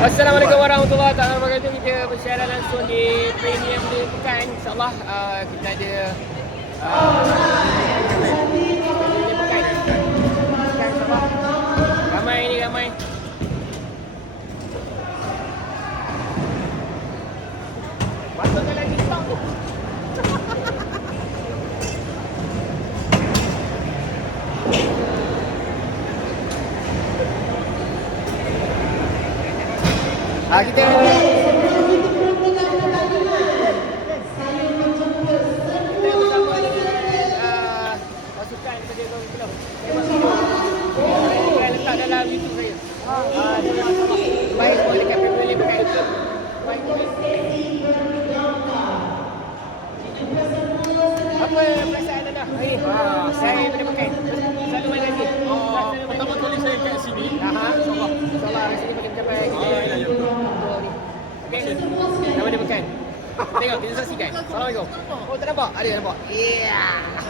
Assalamualaikum warahmatullahi wabarakatuh. Kita bersiaran langsung di Premium di Pekan. InsyaAllah kita ada Premium Pekan. InsyaAllah. Ramai ni, ramai. Patutkan lagi stop tu. Kita bersama dengan pasukan kerja Gong Kelab. Saya letak dalam YouTube saya. Baik semua dekat Premier League Pekan. Baik. Apa perasaan anda? Saya pada Pekan. Selalu main lagi. Pertama kali saya kat sini. InsyaAllah. InsyaAllah hari sini boleh mencapai Okay. Nama dia Pekan. Tengok, kita saksikan. Assalamualaikum. Oh, tak nampak? Ada nampak. Yeah.